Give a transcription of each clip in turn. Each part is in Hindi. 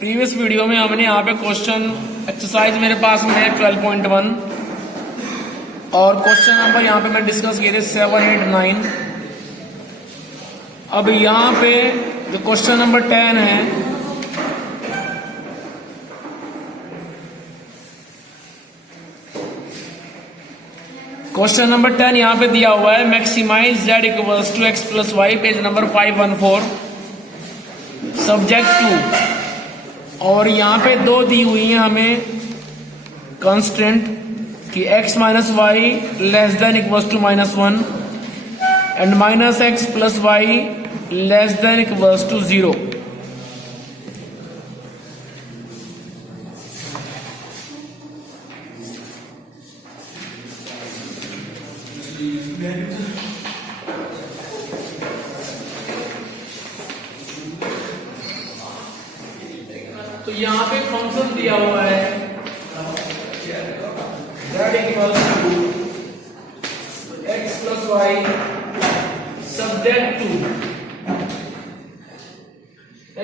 प्रीवियस वीडियो में हमने यहाँ पे क्वेश्चन एक्सरसाइज मेरे पास में है 12.1 और क्वेश्चन नंबर यहाँ पे मैं डिस्कस किए थे 7, 8, 9। अब यहाँ पे जो क्वेश्चन नंबर 10 है, क्वेश्चन नंबर 10 यहाँ पे दिया हुआ है maximise z equals to x plus y, page number 514, subject 2। और यहाँ पे दो दी हुई हैं हमें कांस्टेंट कि x minus y less than equals to -1 and minus x plus y less than equals to 0। तो यहाँ पे फंक्शन दिया हुआ है z equals to x plus y subject to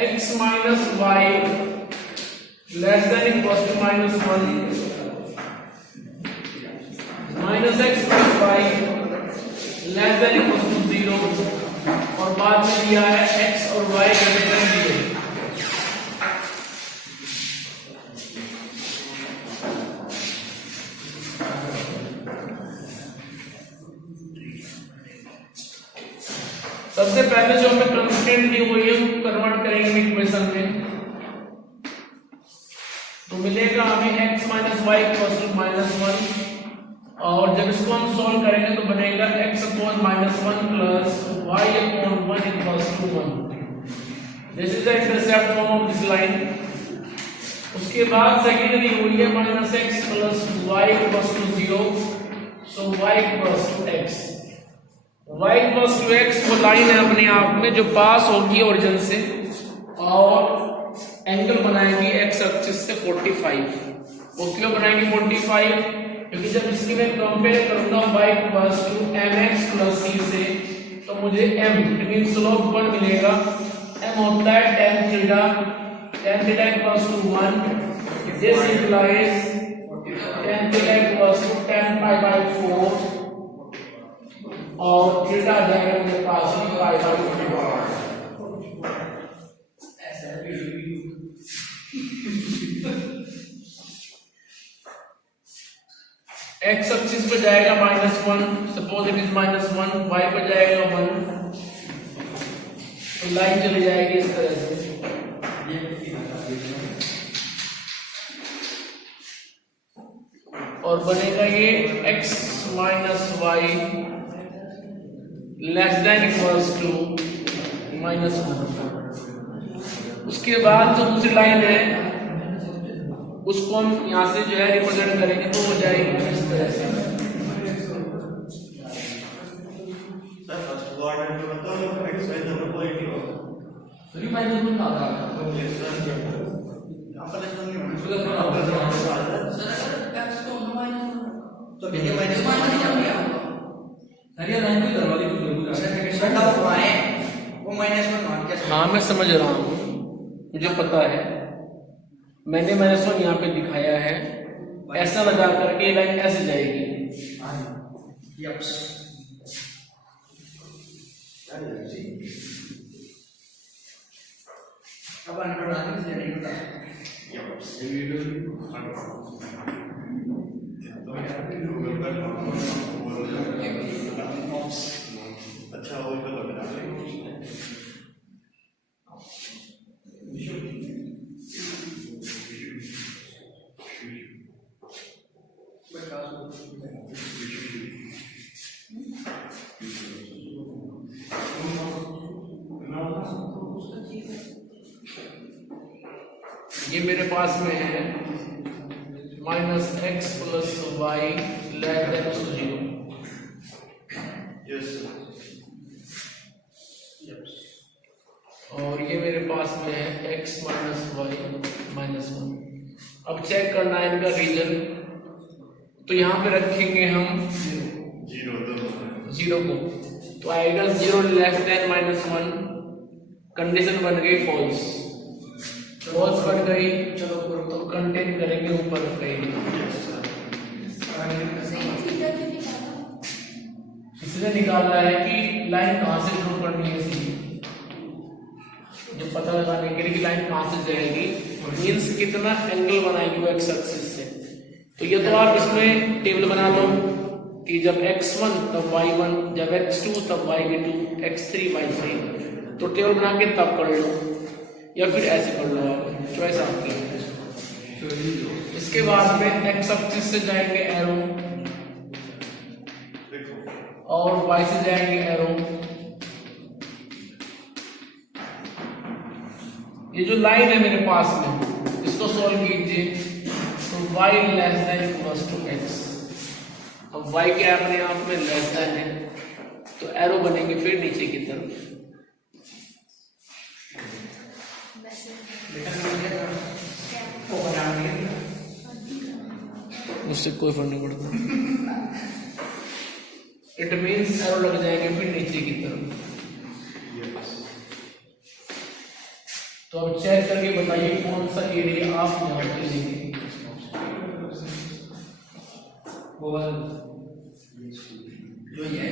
x minus y less than equals to -1 minus x plus y less than equals to 0 और बाद में दिया है x और y ग्रेटर देन 0। सबसे पहले जो हमें कांस्टेंट दी हुई है उसको कन्वर्ट करेंगे इक्वेशन में, तो मिलेगा हमें x minus y equals to -1 और जब इसको हम सॉल्व करेंगे तो बनेगा x upon -1 plus y upon 1 equals to 1। This is the intercept form of this line. उसके बाद सेकंड दी हुई है -x plus y equals to 0, so y equals to x। y equals to x वो लाइन है अपने आप में जो पास होगी ओरिजिन से और एंगल बनाएगी x एक्सिस से 45। वो क्यों बनाएगी 45? क्योंकि जब इसकी मैं कंपेयर करूंगा y equals to mx plus c से तो मुझे m इट मीन स्लोप 1 मिलेगा। m होता है tan theta equals to 1। This implies tan theta equals to tan pi by 4 और थीटा आ जाएगा मेरे पास में पाई बाय 4। x एक्सिस पे जाएगा -1, सपोज इट इज -1, y पे जाएगा 1, तो लाइन चली जाएगी इस तरह से। और बनेगा ये x minus y less than equals to -1। उसके बाद जो दूसरी लाइन है उसको हम यहाँ से जो है रिप्रेजेंट करेंगे तो हो जाएगी इस तरह से। हाँ मैं समझ रहा हूँ, मुझे पता है, मैंने -1 यहाँ पे दिखाया है, ऐसा लगा करके लाइन ऐसे जाएगी। अच्छा और ये मेरे पास में है -x plus y less than 0। और ये मेरे पास में है x माइनस वाई -1। अब चेक करना है इनका रीजन, तो यहाँ पे रखेंगे हम 0 को, तो आएगा 0 लेस देन -1, कंडीशन बन गई फॉल्स। फॉल्स ऊपर गई, चलो तो कंटेन करेंगे ऊपर गई। इसलिए निकालना है कि लाइन कहाँ से ड्रॉ करनी है सीधी, जो पता लगाने के लिए कि लाइन कहाँ से जाएगी, मीन्स कितना एंगल बनाएगी वो एक्स एक्सिस से। तो ये तो आप इसमें टेबल बना लो कि जब x1 तब y1, जब x2 तब y2, x3 y3, तो टेबल बना के तब कर लो, या फिर ऐसे कर लो, आप चॉइस आपकी है। इसके बाद में x एक्सिस से जाएंगे एरो और y से जाएंगे एरो। ये जो लाइन है मेरे पास में, इसको सॉल्व कीजिए, तो y less than equals to x। अब y क्या अपने आप में लेस देन है, तो एरो बनेंगे फिर नीचे की तरफ। उससे कोई फर्क नहीं पड़ता, इट मीन्स एरो लग जाएंगे फिर नीचे की तरफ। तो अब चेक करके बताइए कौन सा एरिया आप यहाँ पे लेंगे। जो ये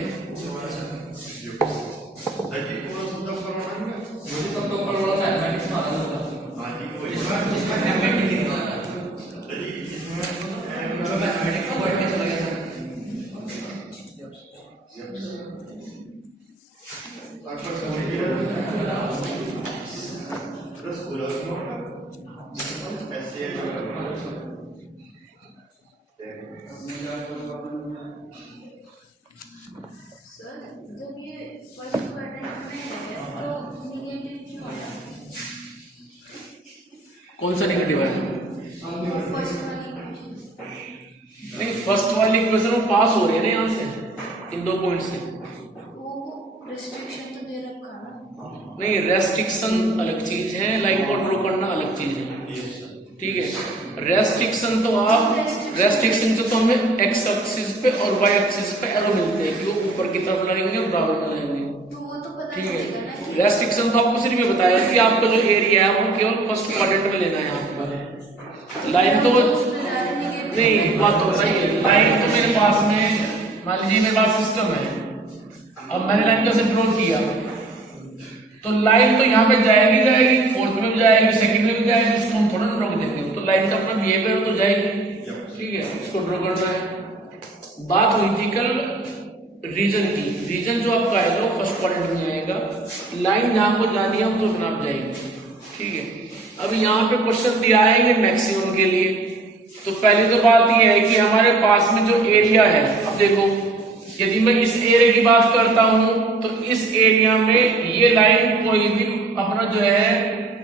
जब ये फर्स्ट क्वाड्रेंट में है तो नेगेटिव क्यों आया? कौन सा नेगेटिव है? फर्स्ट वाली नहीं, फर्स्ट वाली इक्वेशन वो पास हो रही है ना यहाँ से, इन दो पॉइंट से। वो रेस्ट्रिक्शन तो दे रखा ना। नहीं, रेस्ट्रिक्शन अलग चीज है, लाइन को ड्रॉ करना अलग चीज है, ठीक है। रेस्ट्रिक्शन तो रेस्ट्रिक्शन से तो हमें एक्स एक्सिस पे और वाई एक्सिस पे एरो मिलते हैं कि वो ऊपर की तरफ लगेंगे और बराबर में लगेंगे, तो वो तो पता ठीक चलेगा ना है। रेस्ट्रिक्शन तो आपको सिर्फ ये बताया कि आपका जो एरिया है वो केवल फर्स्ट क्वाड्रेंट में लेना है यहाँ पर। लाइन तो नहीं, बात तो सही है, लाइन तो मेरे पास में, मान लीजिए मेरे पास सिस्टम है, अब मैंने लाइन कैसे ड्रॉ किया, तो लाइन तो यहाँ पे जाएगी, फोर्थ में भी जाएगी, सेकंड में भी जाएगी, उसको हम थोड़ा रोक देंगे, तो लाइन का अपना बिहेवियर तो जाएगी, ठीक है, उसको ड्रॉ करना है। बात हुई थी कल रीजन की, रीजन जो आपका आएगा वो फर्स्ट क्वाड्रेंट में आएगा, लाइन जहाँ को जानी है तो नाप जाएगी, ठीक है। अब यहाँ पे क्वेश्चन दिया है ये मैक्सिमम के लिए, तो पहली तो बात ये है कि हमारे पास में जो एरिया है, अब देखो यदि मैं इस एरिया की बात करता हूं तो इस एरिया में ये लाइन कोई भी अपना जो है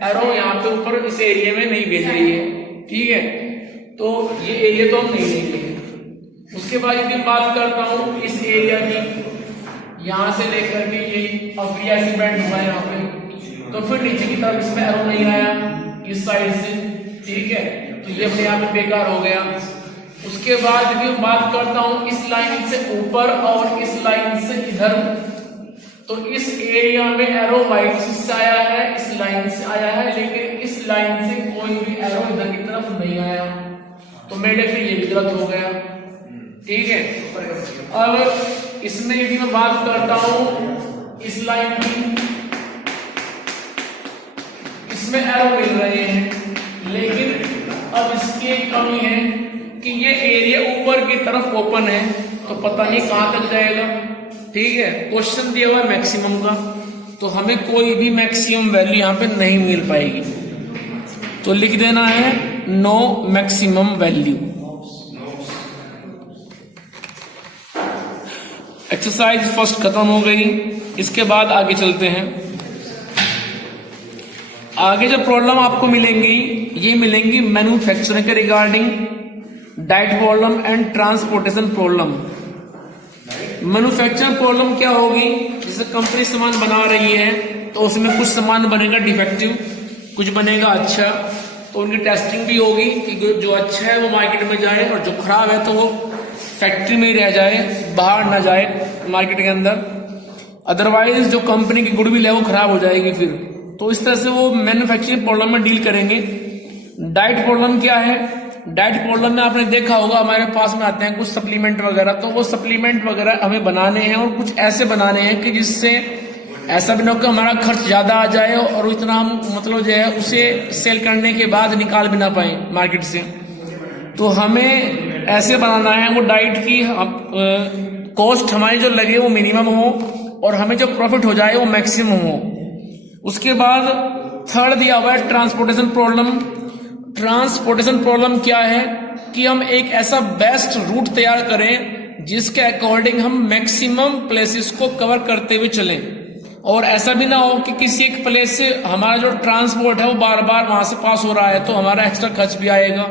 एरो यहाँ पे ऊपर इस एरिया में नहीं भेज रही है, ठीक है, तो ये एरिया तो हम नहीं लेंगे। उसके बाद यदि बात करता हूं इस एरिया की, यहां से लेकर के ये अब ऐसे बैंड हुआ है यहाँ पे, तो फिर नीचे की तरफ इसमें एरो नहीं आया इस साइड से, ठीक है, तो ये अपने यहाँ पे बेकार हो गया। उसके बाद यदि मैं बात करता हूं इस लाइन से ऊपर और इस लाइन से इधर, तो इस एरिया में एरो वाइट से आया है, इस लाइन से आया है, लेकिन इस लाइन से कोई भी एरो इधर की तरफ नहीं आया, तो मेरे फिर ये भी गलत हो गया, ठीक है। अब इसमें यदि मैं बात करता हूं इस लाइन की, इसमें एरो मिल रहे हैं, लेकिन अब इसकी एक कमी है कि ये एरिया ऊपर की तरफ ओपन है, तो पता नहीं कहां तक जाएगा, ठीक है। क्वेश्चन दिया हुआ है मैक्सिमम का, तो हमें कोई भी मैक्सिमम वैल्यू यहां पे नहीं मिल पाएगी, तो लिख देना है no maximum value. Exercise first खत्म हो गई। इसके बाद आगे चलते हैं। आगे जो प्रॉब्लम आपको मिलेंगी ये मिलेंगी मैन्युफैक्चरिंग के regarding, diet problem and transportation problem. Manufacturing problem क्या होगी, जैसे कंपनी सामान बना रही है तो उसमें कुछ सामान बनेगा डिफेक्टिव, कुछ बनेगा अच्छा, तो उनकी टेस्टिंग भी होगी कि जो अच्छा है वो मार्केट में जाए और जो खराब है तो वो फैक्ट्री में ही रह जाए, बाहर ना जाए मार्केट के अंदर, अदरवाइज जो कंपनी की गुडविल है वो खराब हो जाएगी फिर। तो इस तरह से वो मैन्युफैक्चरिंग प्रॉब्लम में डील करेंगे। डाइट प्रॉब्लम क्या है? डाइट प्रॉब्लम में आपने देखा होगा हमारे पास में आते हैं कुछ सप्लीमेंट वगैरह, तो वो सप्लीमेंट वगैरह हमें बनाने हैं और कुछ ऐसे बनाने हैं कि जिससे ऐसा भी ना हो कि हमारा खर्च ज्यादा आ जाए और इतना हम मतलब जो है उसे सेल करने के बाद निकाल भी ना पाए मार्केट से। तो हमें ऐसे बनाना है वो डाइट की कॉस्ट हमारी जो लगे वो मिनिमम हो और हमें जो प्रॉफिट हो जाए वो मैक्सिमम हो। उसके बाद थर्ड दिया हुआ है ट्रांसपोर्टेशन प्रॉब्लम। ट्रांसपोर्टेशन प्रॉब्लम क्या है कि हम एक ऐसा बेस्ट रूट तैयार करें जिसके अकॉर्डिंग हम मैक्सिमम प्लेसेस को कवर करते हुए चलें, और ऐसा भी ना हो कि किसी एक प्लेस से हमारा जो ट्रांसपोर्ट है वो बार बार वहां से पास हो रहा है तो हमारा एक्स्ट्रा खर्च भी आएगा।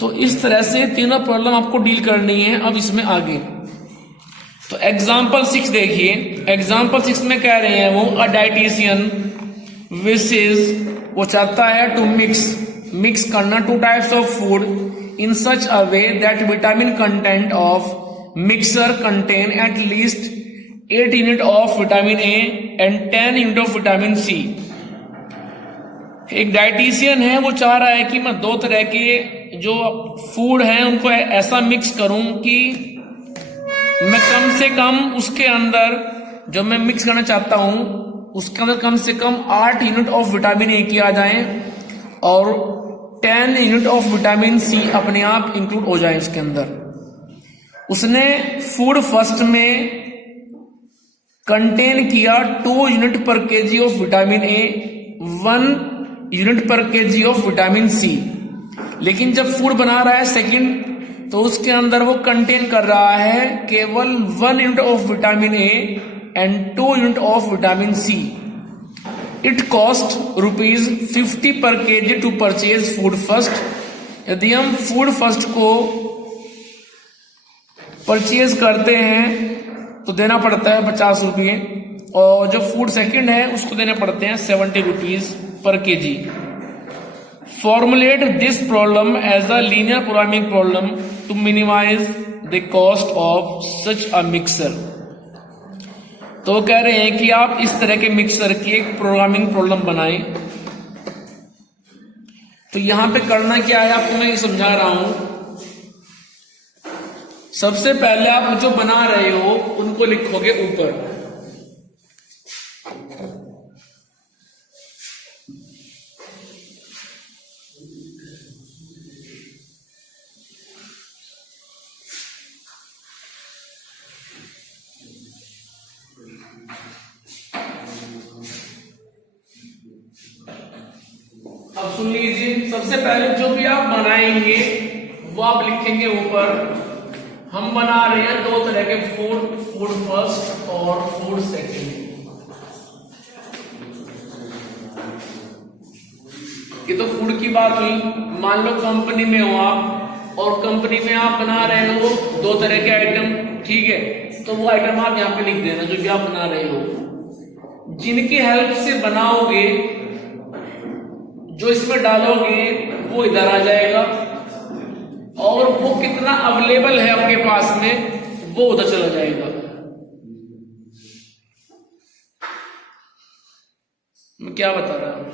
तो इस तरह से तीनों प्रॉब्लम आपको डील करनी है। अब इसमें आगे तो एग्जाम्पल 6 देखिए। एग्जाम्पल 6 में कह रहे हैं वो अ डाइटिशियन विशेज, वो चाहता है टू मिक्स करना 2 types of food in such a way that vitamin content of mixture contain at least 8 unit of vitamin A and 10 unit of vitamin C. एक डाइटिशियन है वो चाह रहा है कि मैं 2 तरह के जो फूड हैं उनको ऐसा मिक्स करूं कि मैं कम से कम उसके अंदर जो मैं मिक्स करना चाहता हूं उसके अंदर कम से कम 8 यूनिट ऑफ विटामिन ए की आ जाए और 10 यूनिट ऑफ विटामिन सी अपने आप इंक्लूड हो जाए इसके अंदर। उसने फूड फर्स्ट में कंटेन किया 2 यूनिट पर KG of vitamin A, 1 unit पर केजी ऑफ विटामिन सी। लेकिन जब फूड बना रहा है सेकंड तो उसके अंदर वो कंटेन कर रहा है केवल 1 unit of vitamin A and 2 unit of vitamin C. It cost ₹50 per KG to purchase food first. यदि हम फूड फर्स्ट को परचेज करते हैं तो देना पड़ता है ₹50, और जो फूड सेकंड है उसको देने पड़ते हैं ₹70 per KG. Formulate this problem as a linear programming problem to minimise the cost of such a mixture. तो वो कह रहे हैं कि आप इस तरह के मिक्सर की एक प्रोग्रामिंग प्रॉब्लम बनाएं। तो यहां पे करना क्या है आपको मैं ये समझा रहा हूं। सबसे पहले आप जो बना रहे हो उनको लिखोगे ऊपर। अब सुन लीजिए, सबसे पहले जो भी आप बनाएंगे वो आप लिखेंगे ऊपर। हम बना रहे हैं 2 तरह के फूड फर्स्ट और फूड सेकंड। ये तो फूड की बात हुई। मान लो कंपनी में हो आप और कंपनी में आप बना रहे हो 2 तरह के आइटम, ठीक है, तो वो आइटम आप यहां पे लिख देना जो भी आप बना रहे हो। जिनकी हेल्प से बनाओगे जो इसमें डालोगे वो इधर आ जाएगा, और वो कितना अवेलेबल है आपके पास में वो उधर चला जाएगा। मैं क्या बता रहा हूं?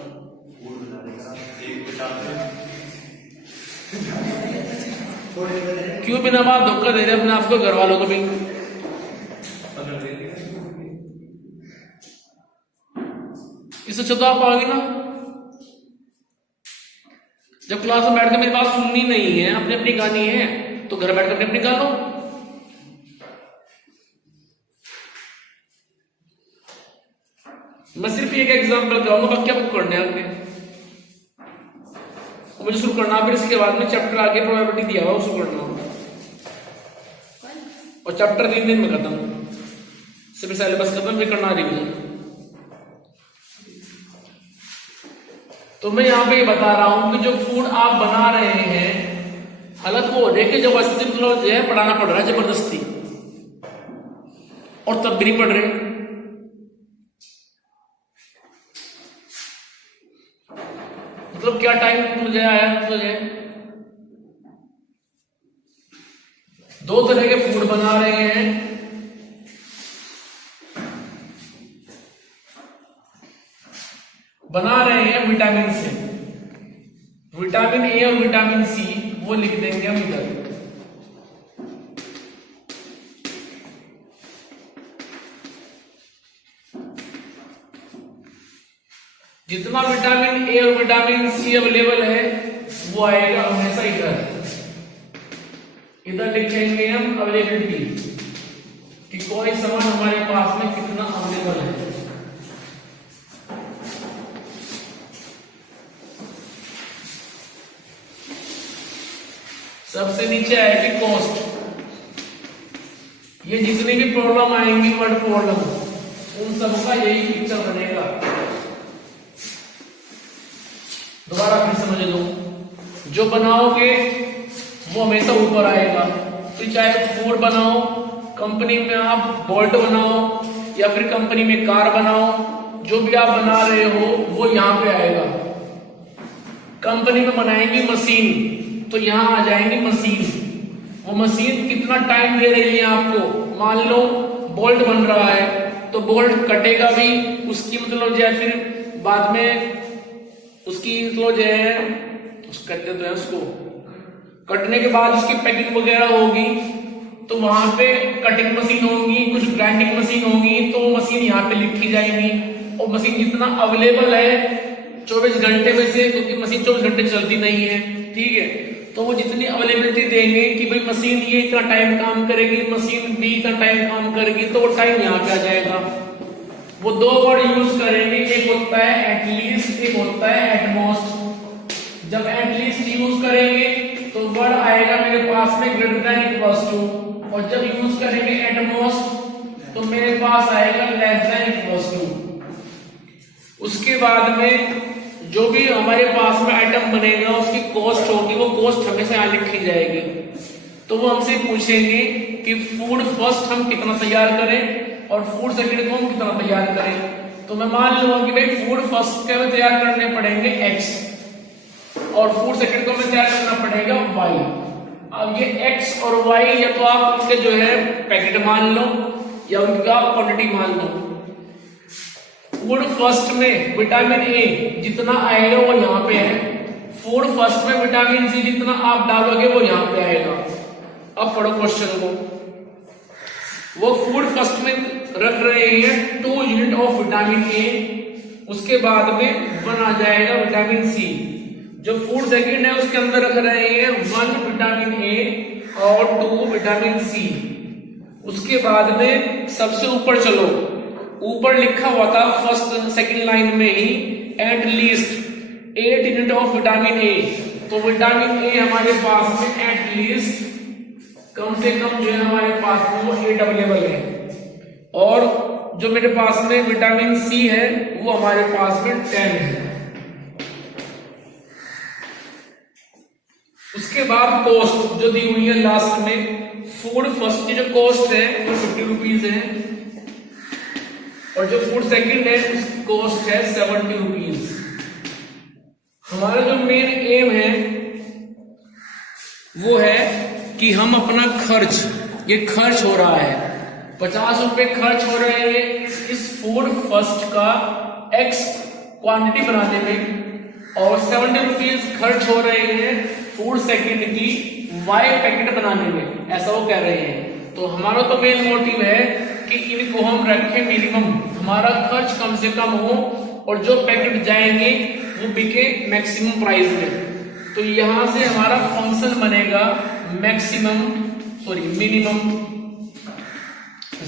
क्यों बिना बात धोखा दे रहे अपने आपको, घर वालों को भी? इससे अच्छा तो आप आओगे ना। जब क्लास में बैठ के मेरी बात सुननी नहीं है, अपनी अपनी गानी है, तो घर बैठ कर अपनी अपनी गा लो। मैं सिर्फ एक एग्जांपल कराऊंगा, बाकी क्या बुक करने आपने मुझे शुरू करना, फिर इसके बाद में चैप्टर आगे प्रोबेबिलिटी दिया हुआ उसको करना होगा, और चैप्टर 3 दिन में खत्म, सिर्फ सिलेबस खत्म, फिर करना रिवीजन। तो मैं यहां पे ये बता रहा हूं कि जो फूड आप बना रहे हैं, हालत वो हो रही है कि जबरदस्ती मतलब जो है पढ़ाना पड़ रहा है जबरदस्ती, और तब भी नहीं पढ़ रहे। मतलब क्या टाइम मुझे आया, मुझे 2 तरह के फूड बना रहे हैं, विटामिन से। विटामिन ए और विटामिन सी वो लिख देंगे हम इधर। जितना विटामिन ए और विटामिन सी अवेलेबल है वो आएगा हमेशा इधर। इधर लिखेंगे हम अवेलेबिलिटी कि कोई सामान हमारे पास में कितना अवेलेबल है। सबसे नीचे आएगी कॉस्ट। ये जितनी भी प्रॉब्लम आएंगी वर्ड प्रॉब्लम उन सबका यही पिक्चर बनेगा। दोबारा फिर समझ लो, जो बनाओगे वो हमेशा ऊपर आएगा। तो चाहे फूड बनाओ, कंपनी में आप बोल्ट बनाओ या फिर कंपनी में कार बनाओ, जो भी आप बना रहे हो वो यहाँ पे आएगा। कंपनी में बनाएंगे मशीन तो यहाँ आ जाएंगे मशीन। वो मशीन कितना टाइम दे रही है आपको। मान लो बोल्ट बन रहा है तो बोल्ट कटेगा भी, उसकी मतलब जो है फिर बाद में उसकी तो जो है कहते तो है उसको कटने के बाद उसकी पैकिंग वगैरह होगी तो वहां पे कटिंग मशीन होगी, कुछ ग्राइंडिंग मशीन होगी, तो मशीन यहाँ पे लिखी जाएगी। और मशीन जितना अवेलेबल है 24 घंटे में से, क्योंकि मशीन 24 घंटे चलती नहीं है, ठीक है, तो वो जितनी अवेलेबिलिटी देंगे कि भाई मशीन ये इतना टाइम काम करेगी, मशीन बी इतना टाइम काम करेगी, तो वो टाइम यहाँ पे आ जाएगा। वो दो वर्ड यूज करेंगे, एक होता है एटलीस्ट, एक होता है एटमोस्ट। जब एटलीस्ट यूज करेंगे तो वर्ड आएगा मेरे पास में ग्रेटर देन इक्वल्स टू, और जब यूज करेंगे एटमोस्ट तो मेरे पास आएगा लेस देन इक्वल्स टू। उसके बाद में जो भी हमारे पास में आइटम बनेगा उसकी कॉस्ट होगी, वो कॉस्ट हमेशा यहाँ लिखी जाएगी। तो वो हमसे पूछेंगे कि फूड फर्स्ट हम कितना तैयार करें और फूड सेकंड को हम कितना तैयार करें। तो मैं मान लूंगा कि भाई फूड फर्स्ट के हमें तैयार करने पड़ेंगे x और फूड सेकंड को हमें तैयार करना पड़ेगा y। अब ये x और y या तो आप उनके जो है पैकेट मान लो या उनका क्वांटिटी मान लो। फूड फर्स्ट में विटामिन ए जितना आएगा वो यहाँ पे है, फूड फर्स्ट में विटामिन सी जितना आप डालोगे वो यहाँ पे आएगा। अब पढ़ो क्वेश्चन को। वो फूड फर्स्ट में रख रहे हैं 2 यूनिट ऑफ विटामिन ए, उसके बाद में 1 आ जाएगा विटामिन सी। जो फूड सेकंड है उसके अंदर रख रहे हैं 1 विटामिन ए और 2 विटामिन सी। उसके बाद में सबसे ऊपर चलो, ऊपर लिखा हुआ था फर्स्ट सेकंड लाइन में ही at least 8 unit of vitamin A. तो विटामिन ए हमारे पास में एट लीस्ट कम से कम जो है हमारे पास में वो 8 अवेलेबल है, और जो मेरे पास में विटामिन सी है वो हमारे पास में 10 है। उसके बाद कॉस्ट जो दी हुई है लास्ट में, फूड फर्स्ट की जो कॉस्ट है वो 50 रुपीज है और जो फूड सेकंड है उसकी कॉस्ट है 70 रुपीज। हमारा जो मेन एम है वो है कि हम अपना खर्च, ये खर्च हो रहा है 50 रुपए खर्च हो रहे हैं इस फूड फर्स्ट का x क्वांटिटी बनाने में, और 70 रुपीज खर्च हो रहे हैं फूड सेकंड की y पैकेट बनाने में, ऐसा वो कह रहे हैं। तो हमारा तो मेन मोटिव है कि इनको हम रखें मिनिमम, हमारा खर्च कम से कम हो और जो पैकेट जाएंगे वो बिके मैक्सिमम प्राइस में। तो यहां से हमारा फंक्शन बनेगा minimum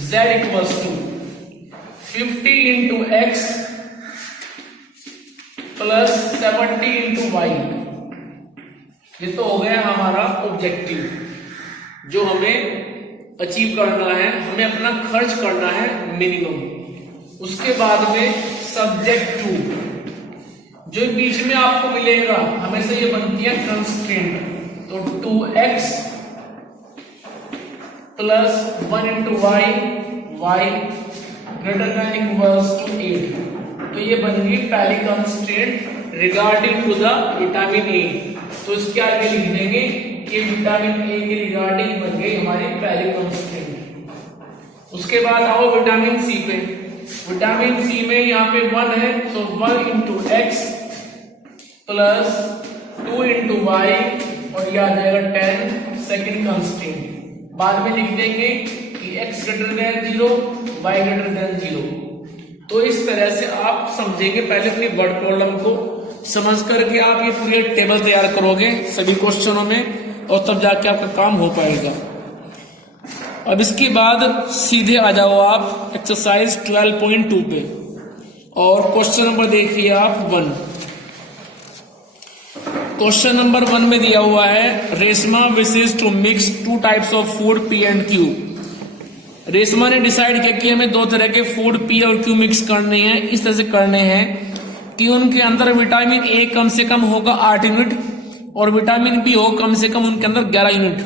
z equals to 50 into x plus 70 into y. ये तो हो गया हमारा ऑब्जेक्टिव जो हमें अचीव करना है, हमें अपना खर्च करना है मिनिमम। उसके बाद में सब्जेक्ट टू जो बीच में आपको मिलेगा हमेशा ये बनती है कंस्ट्रेंट। तो 2x plus 1 into y, y greater than equals to 8। तो ये बन गई पहली constraint regarding to the vitamin A. तो इसके आगे लिख देंगे कि विटामिन ए के रिगार्डिंग बन गई हमारी पहली कंस्ट्रेंट। उसके बाद आओ विटामिन सी पे। विटामिन सी में यहाँ पे 1 है, तो 1 into x plus 2 into y और ये आ जाएगा 10 सेकेंड कांस्टेंट। बाद में लिख देंगे कि x greater than 0, y greater than 0। तो इस तरह से आप समझेंगे, पहले अपनी वर्ड प्रॉब्लम को समझ करके आप ये पूरी टेबल तैयार करोगे सभी क्वेश्चनों में, और तब जाके आपका काम हो पाएगा। अब इसके बाद सीधे आ जाओ आप एक्सरसाइज 12.2 पे, और क्वेश्चन नंबर देखिए आप 1। क्वेश्चन नंबर 1 में दिया हुआ है Reshma wishes to mix 2 types of food P and Q। Reshma ने डिसाइड किया कि हमें 2 तरह के फूड P और Q मिक्स करने हैं। इस तरह से करने हैं कि उनके अंदर विटामिन A कम से कम होगा 8 यूनिट और विटामिन B हो कम से कम उनके अंदर 11 यूनिट।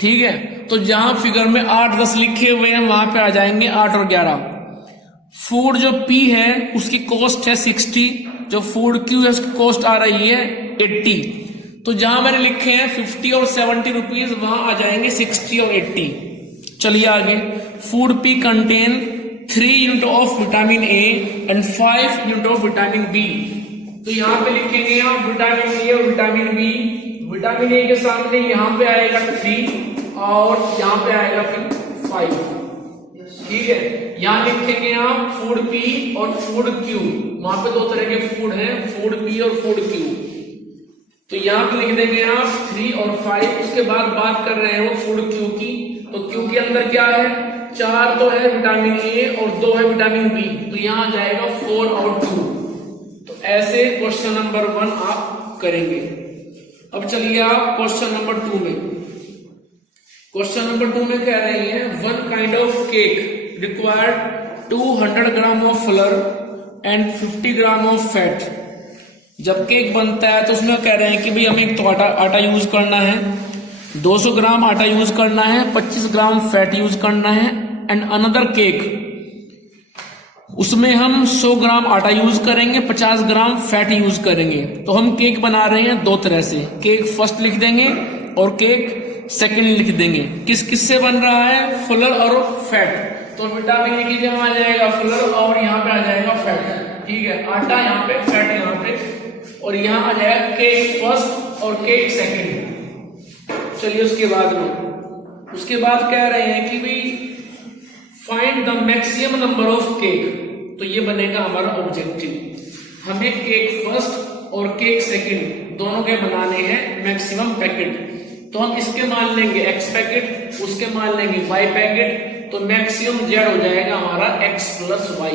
ठीक है, तो जहां फिगर में 8 10 लिखे हुए हैं वहां पे आ जाएंगे 8 और 11। फूड जो P है उसकी कॉस्ट है 60, जो फूड Q है उसकी कॉस्ट आ रही है 80। तो जहां मैंने लिखे हैं 50 और 70 रुपीज, वहां आ जाएंगे 60 और 80। चलिए आगे। Food P contain 3 unit of vitamin A and 5 unit of vitamin B। तो यहाँ पे लिखेंगे आप विटामिन A और विटामिन B। विटामिन A के सामने यहाँ पे आएगा 3 और यहाँ पे आएगा फिर 5। ठीक है, यहाँ लिखेंगे आप फूड P और फूड Q। वहां पे 2 तरह के फूड हैं, फूड P और फूड Q। तो यहाँ पे लिख देंगे आप 3 और 5। उसके बाद बात कर रहे हैं वो फूड Q की। तो Q के अंदर क्या है, 4 तो है विटामिन A और 2 है विटामिन B। तो यहाँ जाएगा 4 और 2। तो ऐसे क्वेश्चन नंबर 1 आप करेंगे। अब चलिए आप क्वेश्चन नंबर 2 में। क्वेश्चन नंबर 2 में कह रही है 1 kind of cake required 200 gram of floor and 50 gram of fat. जब केक बनता है तो उसमें कह रहे हैं कि भाई हमें एक तो आटा यूज करना है, 200 ग्राम आटा यूज करना है, 25 ग्राम फैट यूज करना है, एंड अनदर केक उसमें हम 100 ग्राम आटा यूज करेंगे, 50 ग्राम फैट यूज करेंगे। तो हम केक बना रहे हैं 2 तरह से, केक फर्स्ट लिख देंगे और केक सेकंड लिख देंगे। किस किस से बन रहा है, फ्लोर और फैट। तो विटामिन ए की जगह आ जाएगा फ्लोर और यहाँ पे आ जाएगा फैट। ठीक है, आटा यहाँ पे, फैट यहाँ पे, और यहाँ आ जाएगा केक फर्स्ट और केक सेकंड। चलिए उसके बाद कह रहे हैं कि भाई find the maximum number of cake. तो ये बनेगा हमारा ऑब्जेक्टिव। हमें केक फर्स्ट और केक सेकंड दोनों के बनाने हैं मैक्सिमम पैकेट। तो हम इसके मान लेंगे x पैकेट, उसके मान लेंगे y पैकेट। तो मैक्सिमम z हो जाएगा हमारा x प्लस y,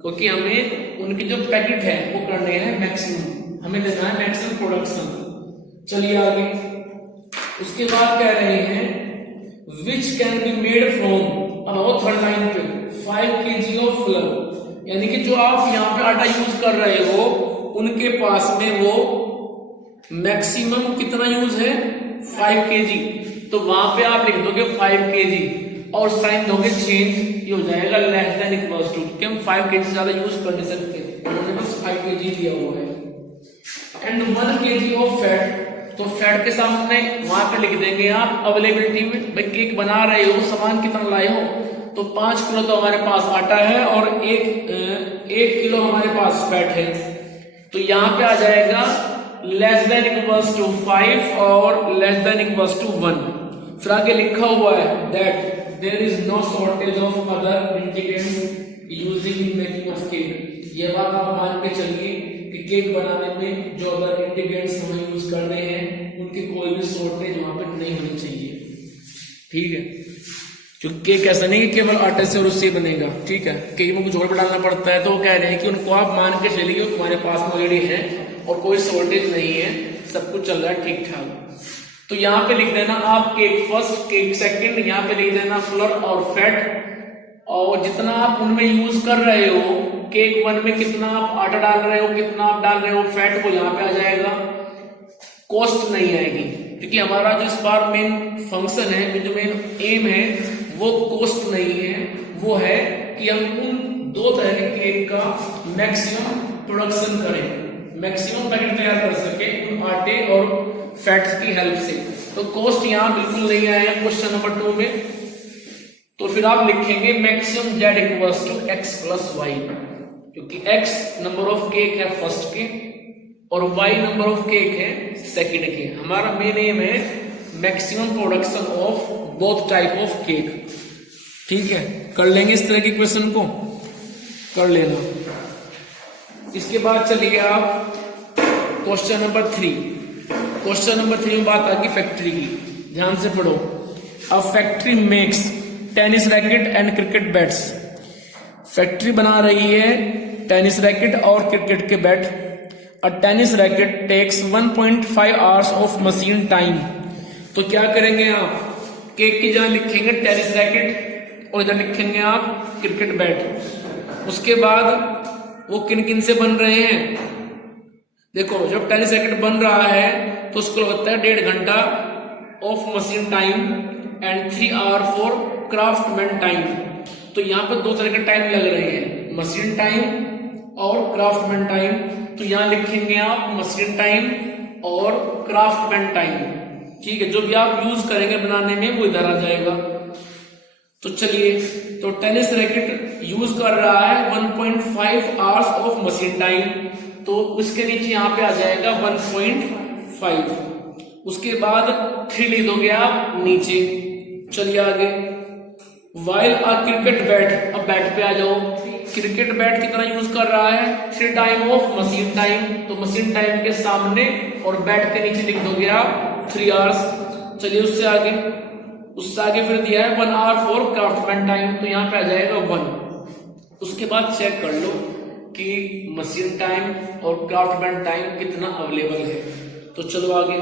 क्योंकि हमें उनकी जो पैकेट है वो करने हैं मैक्सिमम, हमें देना है मैक्सिमम प्रोडक्शन। चलिए आगे। उसके बाद कह रहे हैं which can be made from, अब आओ थर्ड लाइन पे, 5 kg ऑफ फ्लोर। यानी कि जो आप यहाँ पे आटा यूज कर रहे हो उनके पास में वो मैक्सिमम कितना यूज है, 5 kg। तो वहां पे आप लिख दोगे 5 kg और साइन दोगे चेंज, ये हो जाएगा लेस देन इक्वल्स टू, क्योंकि हम 5 kg से ज्यादा यूज कर नहीं सकते, उन्होंने बस 5 kg दिया हुआ है। And 1 kg of fat. तो फैट के सामने वहां पे लिख देंगे आप अवेलेबिलिटी में, भाई केक बना रहे हो, सामान कितना लाए हो। तो 5 किलो तो हमारे पास आटा है और 1 किलो हमारे पास फैट है। तो यहाँ पे आ जाएगा लेस देन इक्वल्स टू 5 और लेस देन इक्वल्स टू 1। फिर आगे लिखा हुआ है that there is no shortage of other ingredients using in making of cake. ये बात आप मान के चलिए कि केक बनाने में जो अदर इंग्रेडिएंट्स हमें यूज करने हैं उनकी कोई भी शॉर्टेज वहां पे नहीं होनी चाहिए। ठीक है, क्योंकि केक ऐसा नहीं कि केवल आटे से और उससे बनेगा। ठीक है, केक में कुछ और भी डालना पड़ता है। तो वो कह रहे हैं कि उनको आप मान के चलिए तुम्हारे पास ऑलरेडी है और कोई शॉर्टेज नहीं है, सब कुछ चल रहा है ठीक ठाक। तो यहाँ पे लिख देना आप केक फर्स्ट, केक सेकंड, यहाँ पे लिख देना फ्लोर और फैट, और जितना आप उनमें यूज कर रहे हो, केक 1 में कितना आप आटा डाल रहे हो, कितना आप डाल रहे हो फैट, वो यहाँ पे आ जाएगा। कॉस्ट नहीं आएगी, क्योंकि हमारा जो इस बार मेन फंक्शन है, जो मेन एम है, वो कॉस्ट नहीं है, वो है कि हम उन 2 तरह के केक का मैक्सिमम प्रोडक्शन करें, मैक्सिमम पैकेट तैयार कर सके उन आटे और फैट्स की हेल्प से। तो कॉस्ट यहाँ बिल्कुल नहीं आया क्वेश्चन नंबर 2 में। तो फिर आप लिखेंगे maximum z equals to x plus y, क्योंकि x नंबर ऑफ केक है फर्स्ट के और y नंबर ऑफ केक है सेकंड के। हमारा मेन एम है maximum production of both type of cake. ठीक है, कर लेंगे इस तरह के क्वेश्चन को, कर लेना। इसके बाद चलिए आप क्वेश्चन नंबर 3। क्वेश्चन नंबर 3 में बात आती फैक्ट्री की, ध्यान से पढ़ो। A factory makes tennis racket and cricket bats. Factory बना रही है टेनिस रैकेट और क्रिकेट के bat. A tennis racket takes 1.5 hours of machine time. तो क्या करेंगे आप, केक की जगह लिखेंगे टेनिस रैकेट और इधर लिखेंगे आप क्रिकेट बैट। उसके बाद वो किन किन से बन रहे हैं, देखो जब टेनिस रैकेट बन रहा है तो उसको लगता है 1.5 घंटा of machine time and 3 hour for craftsman time. तो यहाँ पर 2 तरह के टाइम लग रहे हैं, मशीन टाइम और क्राफ्टमैन टाइम। तो यहाँ लिखेंगे आप मशीन टाइम और क्राफ्टमैन टाइम। ठीक है, जो भी आप यूज करेंगे बनाने में वो इधर आ जाएगा। तो चलिए, तो टेनिस रैकेट यूज कर रहा है 1.5 आवर्स ऑफ मशीन टाइम, तो उसके नीचे यहाँ पे आ जाएगा 1.5। उसके बाद 3 लिख दोगे आप नीचे। चलिए आगे, वाइल अ क्रिकेट बैट, अब बैट पे आ जाओ। क्रिकेट बैट कितना यूज कर रहा है 3 टाइम ऑफ मशीन टाइम, तो मशीन टाइम के सामने और बैट के नीचे लिख दोगे आप 3 आवर्स। चलिए उससे आगे फिर दिया है 1 आवर फॉर क्राफ्टमैन टाइम, तो यहाँ पे आ जाएगा 1। उसके बाद चेक कर लो कि मशीन टाइम और क्राफ्टमैन टाइम कितना अवेलेबल है। तो चलो आगे,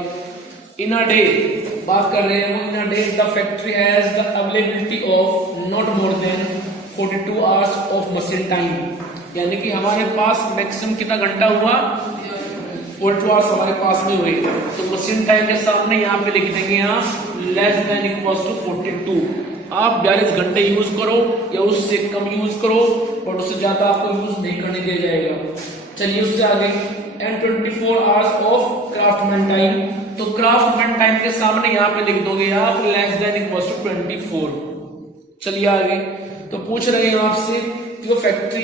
इन अ डे बात कर रहे हैं। In a day the factory has the availability of not more than 42 hours of machine time, यानी कि हमारे पास मैक्सिमम कितना घंटा हुआ, 42 आवर्स हमारे पास में हुए। तो मशीन टाइम के सामने यहाँ पे लिख देंगे आप लेस देन इक्वल्स टू 42। आप 42 घंटे यूज करो या उससे कम यूज करो, और उससे ज्यादा आपको यूज नहीं करने दिया जाएगा। चलिए उससे आगे, and 24 hours of craftsman time, तो क्राफ्टमैन टाइम के सामने यहाँ पे लिख दोगे आप लेस देन इक्वल्स टू 24। चलिए आगे, तो पूछ रहे हैं आपसे कि वो फैक्ट्री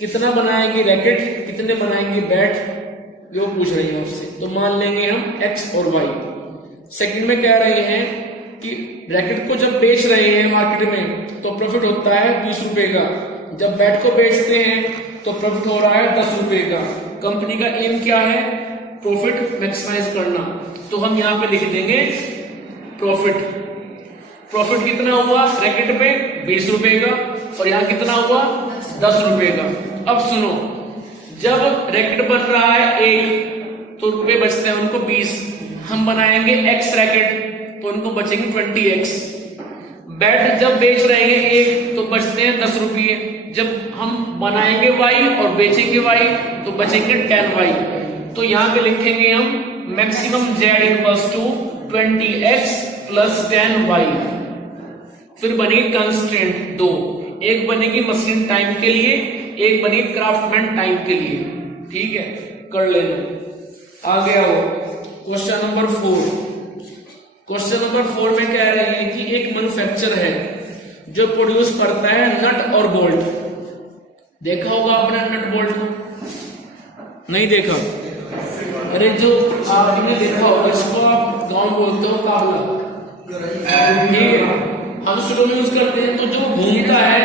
कितना बनाएगी रैकेट, कितने बनाएंगे बैट, वो पूछ रही है आपसे। तो मान लेंगे हम x और y। सेकंड में कह रहे हैं कि रैकेट को जब बेच रहे हैं मार्केट में तो प्रॉफिट होता है 20 रुपए का, जब बैट को बेचते हैं तो प्रॉफिट हो रहा है 10 रुपए का। कंपनी का एम क्या है, प्रॉफिट मैक्सिमाइज करना। तो हम यहाँ पे लिख देंगे प्रॉफिट कितना हुआ रैकेट पे 20 रुपए का, और यहाँ कितना हुआ 10 रुपए का। अब सुनो, जब रैकेट बन रहा है 1 तो रुपए बचते हैं उनको 20, हम बनाएंगे x रैकेट तो उनको बचेंगे 20x। बैट जब बेच रहे हैं 1 तो बचते हैं 10 रुपये, जब हम बनाएंगे y और बेचेंगे y तो बचेंगे 10y। तो यहाँ पे लिखेंगे हम maximum z equals to 20x plus 10y। फिर बनेगी कंस्ट्रेंट 2, एक बनेगी मशीन टाइम के लिए, एक बनेगी क्राफ्टमैन टाइम के लिए। ठीक है, कर लेना। आगे आओ, क्वेश्चन नंबर 4। क्वेश्चन नंबर 4 में कह रहे हैं कि एक मैन्युफैक्चरर है जो प्रोड्यूस करता है नट और बोल्ट। देखा होगा आपने नट बोल्ट, नहीं देखा? अरे जो आपने देखा होगा इसको आप गांव बोलते हो काबला। ठीक है, हम शुरू में यूज करते हैं, तो जो घूमता है,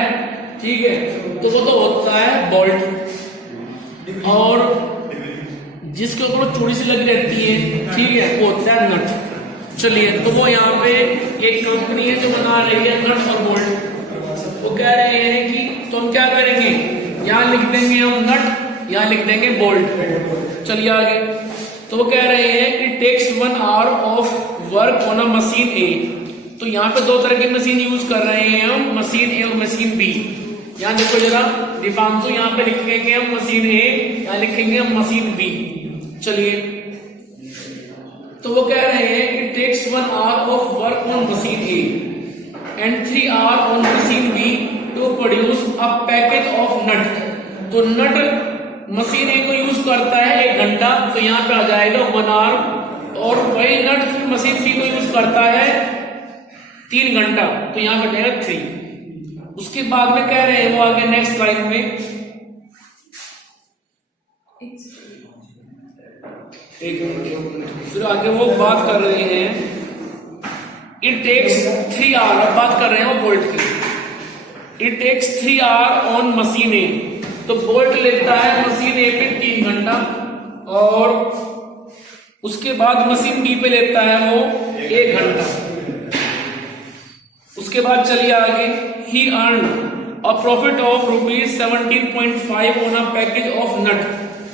ठीक है, तो वो तो होता है बोल्ट, और जिसके ऊपर चूड़ी सी लगी रहती है, ठीक है, वो होता है नट। चलिए, तो वो यहाँ पे एक कंपनी है जो बना रही है नट और बोल्ट। वो कह रहे हैं कि तो हम क्या करेंगे, यहाँ लिख देंगे हम नट, यहाँ लिख देंगे बोल्ट। चलिए आगे, तो वो कह रहे हैं कि takes 1 hour of work on a machine A. तो यहाँ पे 2 तरह की मशीन यूज कर रहे हैं हम, मशीन ए और मशीन बी। यहाँ देखो जरा दीपांशु, यहाँ पे लिखेंगे हम मशीन ए, यहाँ लिखेंगे हम मशीन बी। चलिए, तो वो कह रहे हैं कि takes 1 hour of work on machine A and 3 hour on machine B to produce a package of nut. तो नट मशीन ए को यूज करता है 1 घंटा, तो यहाँ पे आ जाएगा 1 आवर, और वही नट फिर मशीन बी को यूज करता है 3 घंटा, तो यहाँ पे जाएगा 3। उसके बाद में कह रहे हैं वो आगे नेक्स्ट लाइन में एक मिनट। फिर आगे वो बात कर रहे हैं इट टेक्स 3 आवर, अब बात कर रहे हैं वो बोल्ट की। It takes 3 hour on machine A, तो बोल्ट लेता है मशीन ए पे 3 घंटा, और उसके बाद मशीन बी पे लेता है वो 1 घंटा। उसके बाद चलिए आगे, he earn a profit of rupees 17.5 on a package of nut.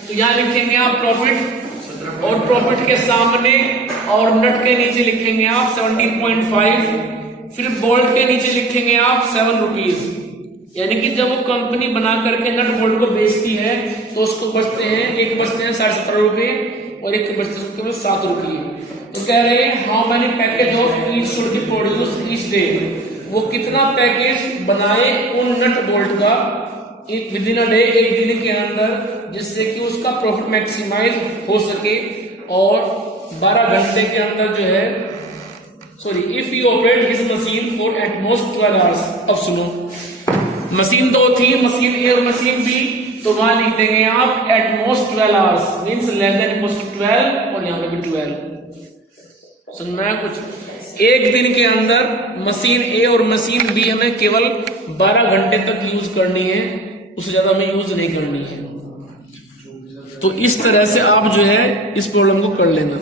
तो यहां लिखेंगे आप प्रॉफिट, और प्रॉफिट के सामने और नट के नीचे लिखेंगे आप 17.5, फिर बोल्ट के नीचे लिखेंगे आप 7 रुपीज। यानी कि जब वो कंपनी बना करके नट बोल्ट को बेचती है तो उसको बचते हैं, एक बचते हैं 17.5 रुपए और एक बचते हैं केवल 7 रुपये। तो कह रहे हैं how many package of each should be produce each day, वो कितना पैकेज बनाए उन नट बोल्ट का विद इन अ डे, एक दिन के अंदर, जिससे कि उसका प्रॉफिट मैक्सिमाइज हो सके और 12 घंटे के अंदर जो है, sorry, if you operate his machine for eight most 12 hours. अब सुनो, मशीन 2 थी, मशीन ए और मशीन बी, तो वहां लिख देंगे आप at most 12 hours, means less than equal to 12, और यहाँ पे भी 12। सुनना है कुछ, एक दिन के अंदर मशीन ए और मशीन बी हमें केवल 12 घंटे तक यूज करनी है, उससे ज्यादा हमें यूज नहीं करनी है। तो इस तरह से आप जो है इस प्रॉब्लम को कर लेना।